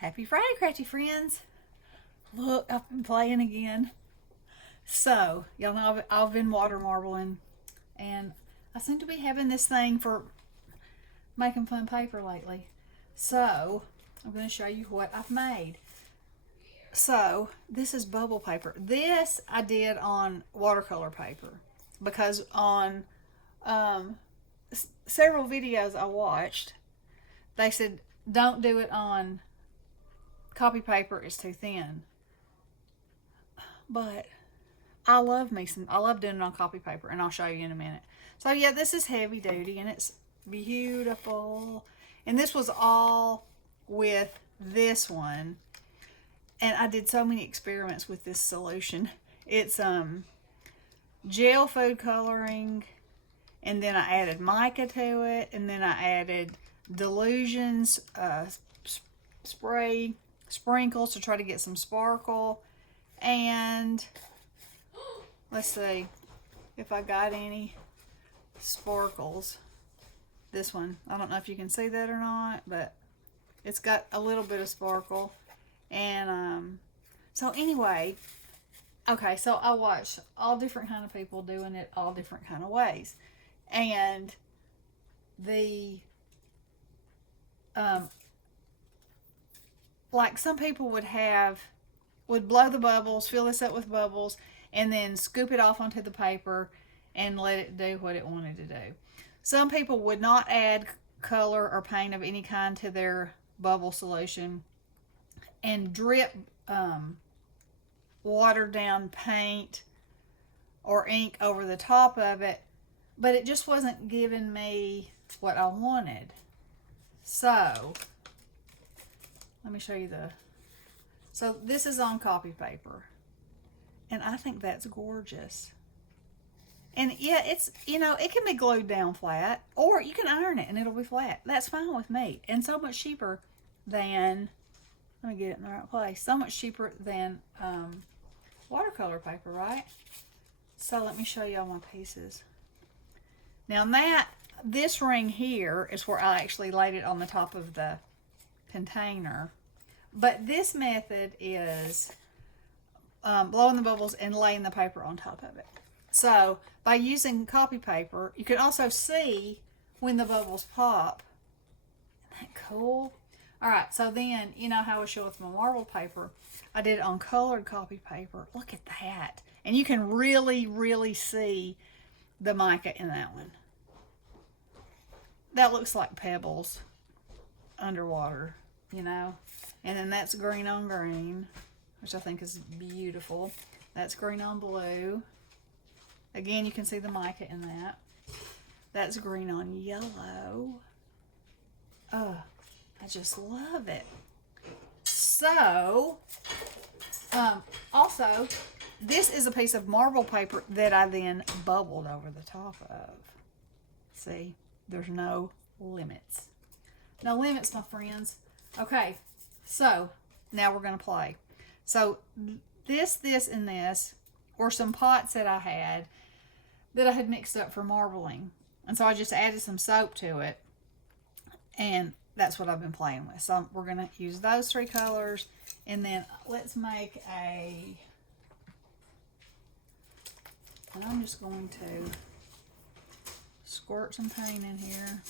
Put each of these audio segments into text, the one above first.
Happy Friday, Crafty friends. Look, I've been playing again. So, y'all know I've been water marbling, and I seem to be having this thing for making fun paper lately. So, I'm going to show you what I've made. So, this is bubble paper. This I did on watercolor paper because on several videos I watched, they said don't do it on copy paper, it's too thin. But I love doing it on copy paper, and I'll show you in a minute. So yeah, this is heavy duty and it's beautiful. And this was all with this one. And I did so many experiments with this solution. It's gel food coloring, and then I added mica to it, and then I added Delusions spray sprinkles to try to get some sparkle. And let's see if I got any sparkles. This one, I don't know if you can see that or not, but it's got a little bit of sparkle. And so anyway, okay, so I watched all different kind of people doing it all different kind of ways. And the like some people would blow the bubbles, fill this up with bubbles, and then scoop it off onto the paper and let it do what it wanted to do. Some people would not add color or paint of any kind to their bubble solution and drip watered down paint or ink over the top of it, but it just wasn't giving me what I wanted. So let me show you so this is on copy paper, and I think that's gorgeous. And yeah, it's, it can be glued down flat, or you can iron it and it'll be flat. That's fine with me. And so much cheaper than, let me get it in the right place, so much cheaper than watercolor paper, right? So let me show you all my pieces. Now this ring here is where I actually laid it on the top of the container. But this method is blowing the bubbles and laying the paper on top of it. So by using copy paper, you can also see when the bubbles pop. Isn't that cool? All right, so then, you know how I show with my marble paper, I did it on colored copy paper. Look at that. And you can really, really see the mica in that one. That looks like pebbles underwater, And then that's green on green, which I think is beautiful. That's green on blue. Again, you can see the mica in that. That's green on yellow. Oh, I just love it. So, also, this is a piece of marble paper that I then bubbled over the top of. See, there's no limits. No limits, my friends. Okay, so now we're going to play. So this, and this were some pots that I had mixed up for marbling. And so I just added some soap to it. And that's what I've been playing with. So we're going to use those three colors. And then let's make and I'm just going to squirt some paint in here.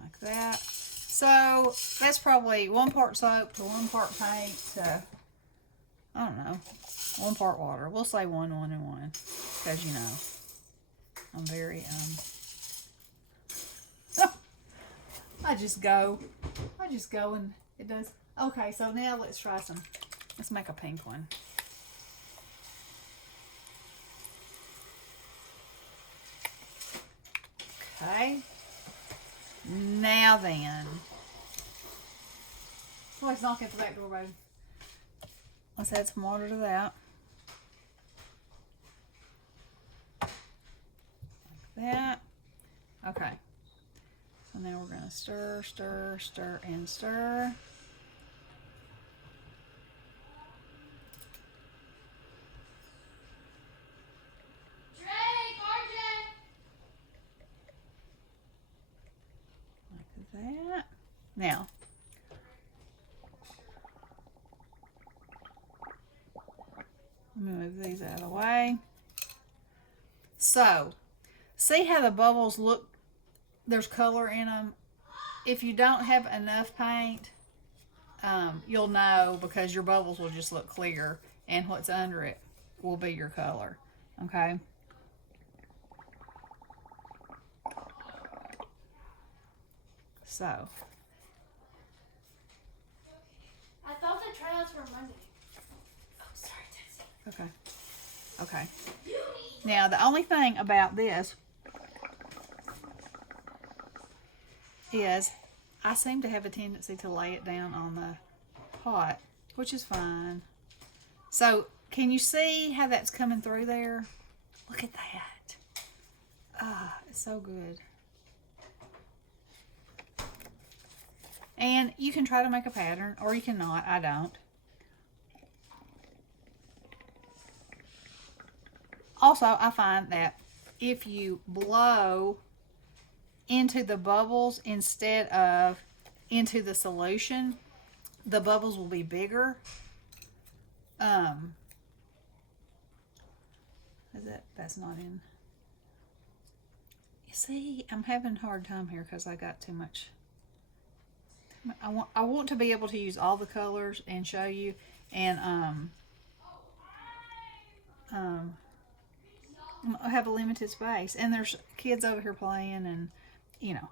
Like that. So that's probably 1 part soap to 1 part paint to, I don't know, 1 part water. We'll say 1, 1, and 1, because I'm very I just go and it does. Okay, so now let's make a pink one. Okay. Now then. Oh, it's knocking at the back door, baby. Let's add some water to that. Like that. Okay. So now we're going to stir, stir, stir, and stir. Like that. Now, let me move these out of the way. So, see how the bubbles look? There's color in them. If you don't have enough paint, you'll know because your bubbles will just look clear and what's under it will be your color. Okay? So. I thought the tryouts were Monday. Oh, sorry, Tessie. Okay. Okay. Now, the only thing about this is I seem to have a tendency to lay it down on the pot, which is fine. So, can you see how that's coming through there? Look at that. Ah, it's so good. And you can try to make a pattern, or you cannot. I don't. Also, I find that if you blow into the bubbles instead of into the solution, the bubbles will be bigger. That's not in. You see, I'm having a hard time here because I got too much. I want to be able to use all the colors and show you, and I have a limited space, and there's kids over here playing, and you know.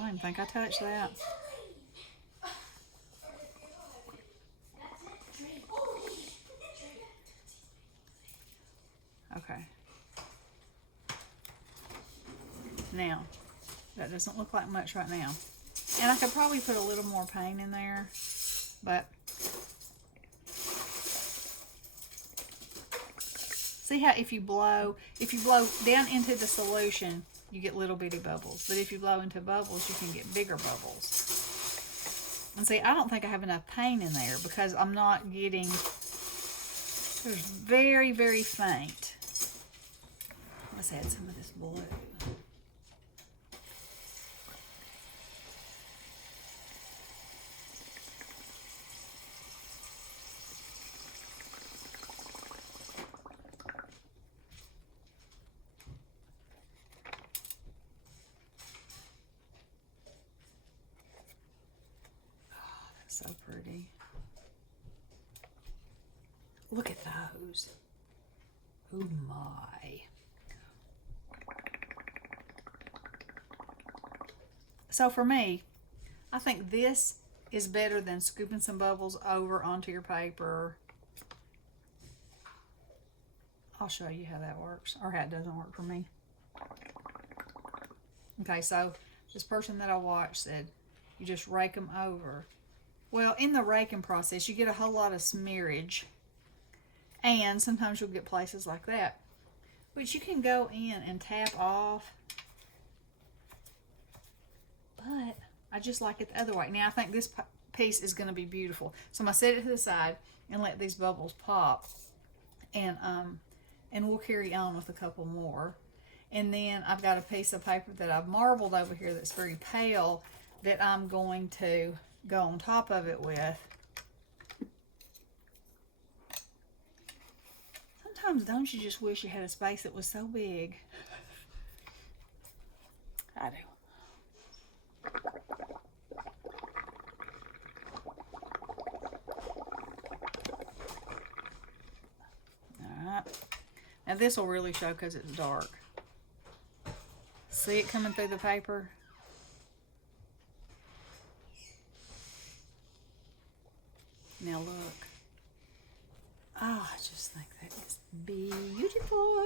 I didn't think I touched that. Okay. Now, that doesn't look like much right now. And I could probably put a little more paint in there, but see how if you blow down into the solution, you get little bitty bubbles. But if you blow into bubbles, you can get bigger bubbles. And see, I don't think I have enough paint in there because I'm not getting, there's very, very faint. Let's add some of this blue. So pretty. Look at those. Oh my. So for me, I think this is better than scooping some bubbles over onto your paper. I'll show you how that works, or how it doesn't work for me. Okay, so this person that I watched said you just rake them over. Well, in the raking process, you get a whole lot of smearage, and sometimes you'll get places like that, which you can go in and tap off, but I just like it the other way. Now, I think this piece is going to be beautiful, so I'm going to set it to the side and let these bubbles pop, and we'll carry on with a couple more. And then I've got a piece of paper that I've marbled over here that's very pale that I'm going to go on top of it with. Sometimes don't you just wish you had a space that was so big? I do. Alright. Now this will really show because it's dark. See it coming through the paper? Now look. Oh, I just think that is beautiful.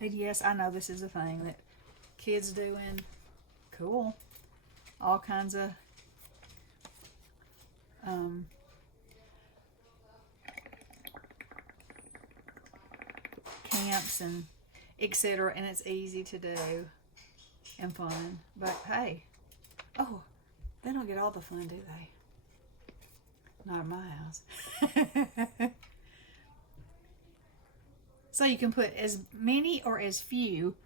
And yes, I know this is a thing that kids doing. Cool. All kinds of camps, and etc. And it's easy to do and fun. But hey, oh, they don't get all the fun, do they? Not in my house. So you can put as many or as few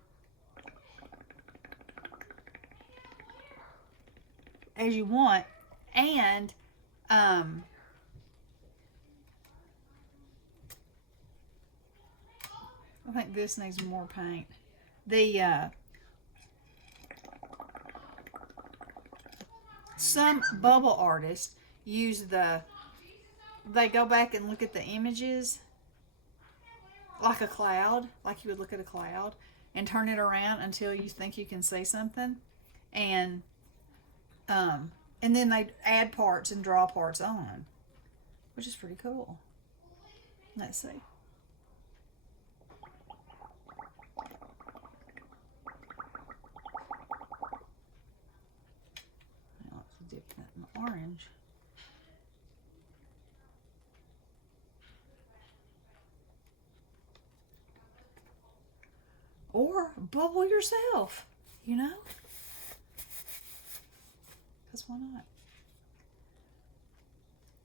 as you want, and I think this needs more paint. The some bubble artists use they go back and look at the images like a cloud, like you would look at a cloud, and turn it around until you think you can see something, and then they add parts and draw parts on, which is pretty cool. Let's see. Now let's dip that in the orange. Or bubble yourself, you know? Because why not?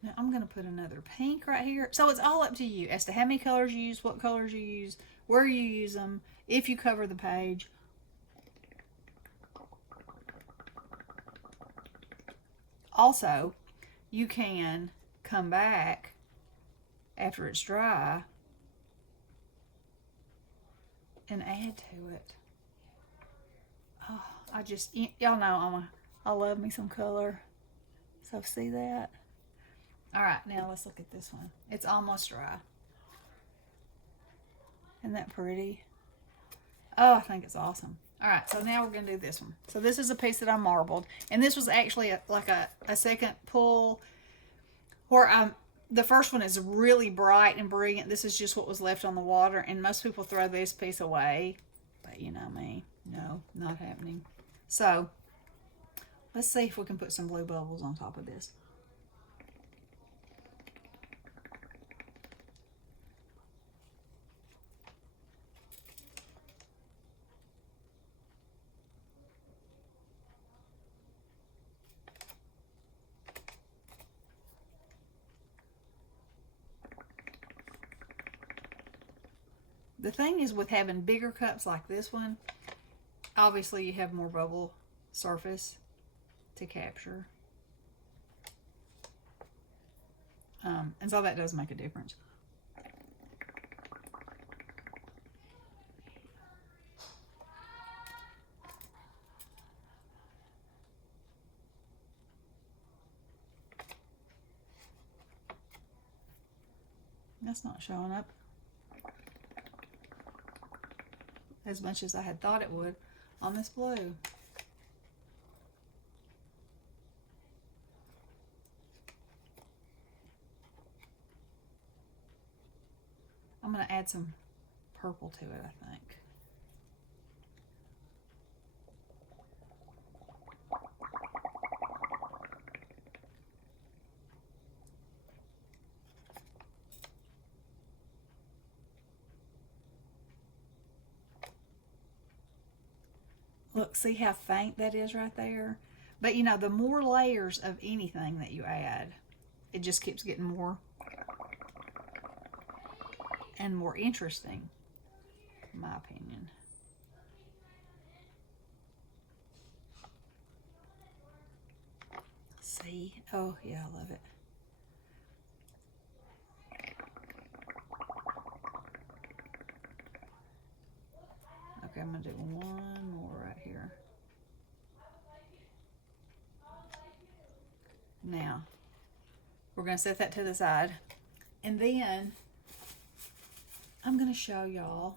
Now I'm going to put another pink right here. So it's all up to you as to how many colors you use, what colors you use, where you use them, if you cover the page. Also, you can come back after it's dry and add to it. Oh, y'all know I love me some color. So see that? All right, now let's look at this one. It's almost dry. Isn't that pretty? Oh, I think it's awesome. All right, so now we're going to do this one. So this is a piece that I marbled, and this was actually like a second pull where the first one is really bright and brilliant. This is just what was left on the water, and most people throw this piece away. But you know me. No, not happening. So, let's see if we can put some blue bubbles on top of this. The thing is with having bigger cups like this one, obviously you have more bubble surface to capture. And so that does make a difference. That's not showing up as much as I had thought it would on this blue. I'm going to add some purple to it, I think. Look, see how faint that is right there? But you know, the more layers of anything that you add, it just keeps getting more and more interesting, in my opinion. See? Oh, yeah, I love it. Okay, I'm going to do one more right here. Now, we're going to set that to the side. And then, I'm going to show y'all.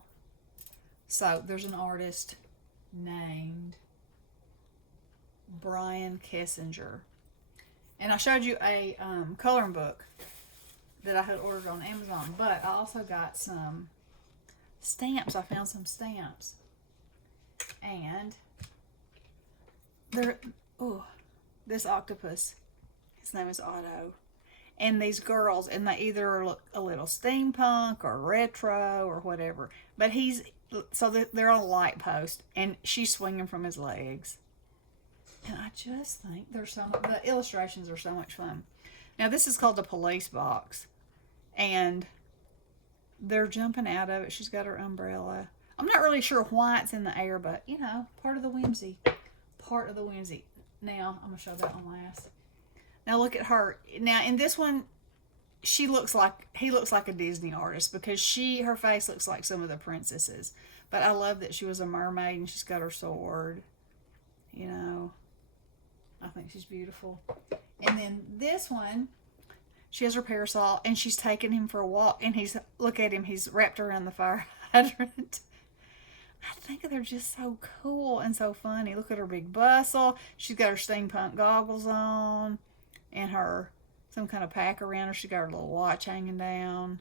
So, there's an artist named Brian Kesinger. And I showed you a coloring book that I had ordered on Amazon. But I also got some stamps. I found some stamps. And this octopus, his name is Otto, and these girls, and they either look a little steampunk or retro or whatever, but he's so they're on a light post, and she's swinging from his legs. And I just think the illustrations are so much fun. Now, this is called the police box, and they're jumping out of it. She's got her umbrella. I'm not really sure why it's in the air, but, you know, part of the whimsy. Part of the whimsy. Now, I'm going to show that one last. Now, look at her. Now, in this one, he looks like a Disney artist, because her face looks like some of the princesses. But I love that she was a mermaid, and she's got her sword. You know, I think she's beautiful. And then this one, she has her parasol, and she's taking him for a walk, and look at him, he's wrapped around the fire hydrant. I think they're just so cool and so funny. Look at her big bustle. She's got her steampunk goggles on, and some kind of pack around her. She got her little watch hanging down.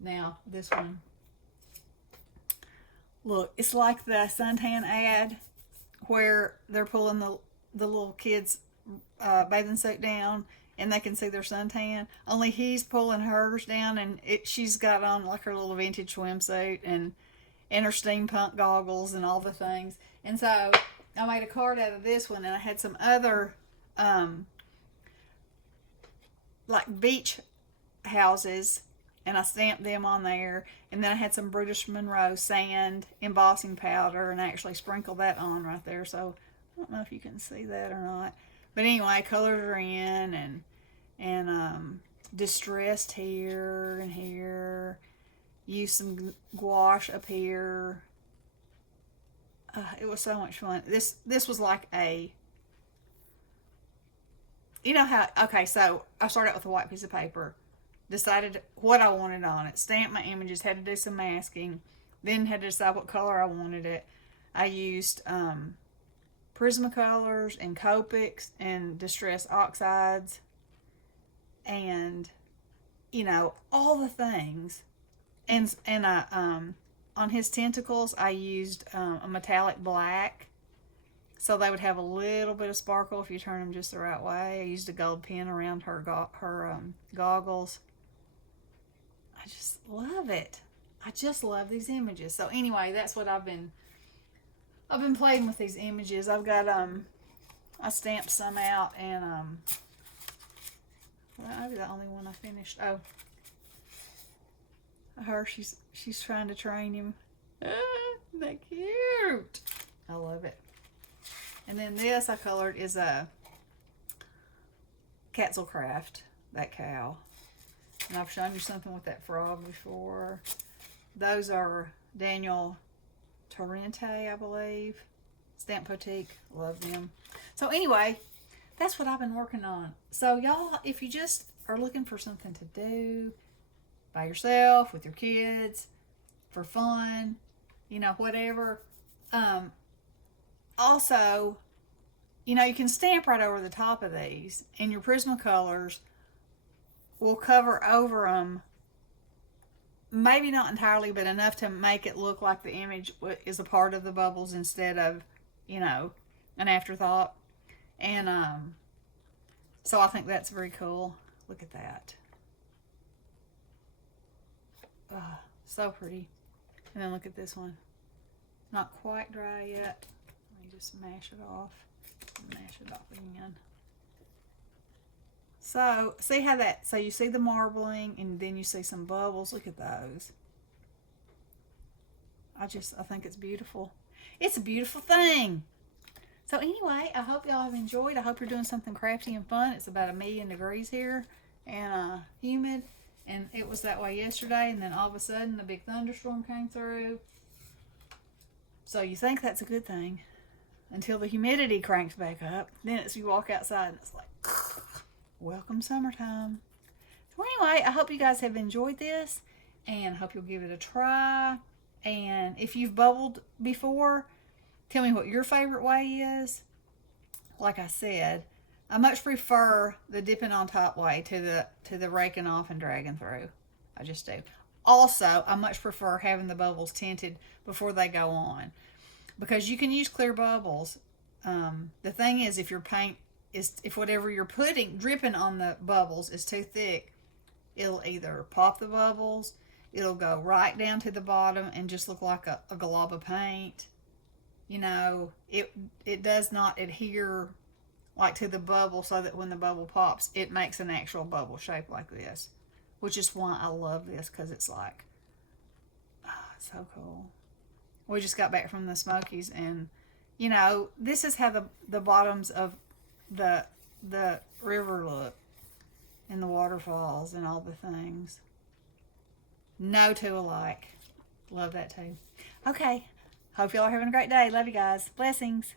Now, this one. Look, it's like the suntan ad where they're pulling the little kids' bathing suit down, and they can see their suntan. Only he's pulling hers down, and she's got on like her little vintage swimsuit and her steampunk goggles and all the things. And so I made a card out of this one, and I had some other like beach houses, and I stamped them on there. And then I had some British Monroe sand embossing powder, and I actually sprinkled that on right there. So I don't know if you can see that or not. But anyway, colors are in, and distressed here and here. Use some gouache up here. It was so much fun. This was like you know how, okay, so I started out with a white piece of paper, decided what I wanted on it, stamped my images, had to do some masking, then had to decide what color I wanted it. I used Prismacolors and Copics and Distress Oxides, and, you know, all the things. And I, on his tentacles, I used a metallic black, so they would have a little bit of sparkle if you turn them just the right way. I used a gold pin around her goggles. I just love it. I just love these images. So anyway, that's what I've been playing with these images. I've got I stamped some out, and maybe the only one I finished. Oh, her, she's trying to train him. Isn't that cute? I love it. And then this I colored is a Craft, that cow. And I've shown you something with that frog before. Those are Daniel Torrente, I believe. Stamp Boutique. Love them. So anyway, that's what I've been working on. So y'all, if you just are looking for something to do by yourself, with your kids, for fun, you know, whatever. Also, you know, you can stamp right over the top of these, and your Prismacolors will cover over them, maybe not entirely, but enough to make it look like the image is a part of the bubbles instead of, you know, an afterthought. And so I think that's very cool. Look at that. Oh, so pretty. And then look at this one. Not quite dry yet. Let me just mash it off. Mash it off again. So, see how so you see the marbling, and then you see some bubbles. Look at those. I think it's beautiful. It's a beautiful thing. So anyway, I hope y'all have enjoyed. I hope you're doing something crafty and fun. It's about 1,000,000 degrees here, and humid. And it was that way yesterday, and then all of a sudden the big thunderstorm came through. So you think that's a good thing until the humidity cranks back up. Then you walk outside and it's like, welcome summertime. So anyway, I hope you guys have enjoyed this, and I hope you'll give it a try. And if you've bubbled before, tell me what your favorite way is. Like I said, I much prefer the dipping on top way to the raking off and dragging through. I just do. Also, I much prefer having the bubbles tinted before they go on, because you can use clear bubbles. The thing is, if your paint if whatever you're dripping on the bubbles is too thick, it'll either pop the bubbles, it'll go right down to the bottom and just look like a glob of paint. You know, it does not adhere like to the bubble, so that when the bubble pops, it makes an actual bubble shape like this, which is why I love this, because it's like, it's so cool. We just got back from the Smokies, and you know, this is how the bottoms of the river look, and the waterfalls and all the things. No two alike. Love that too. Okay, hope y'all are having a great day. Love you guys. Blessings.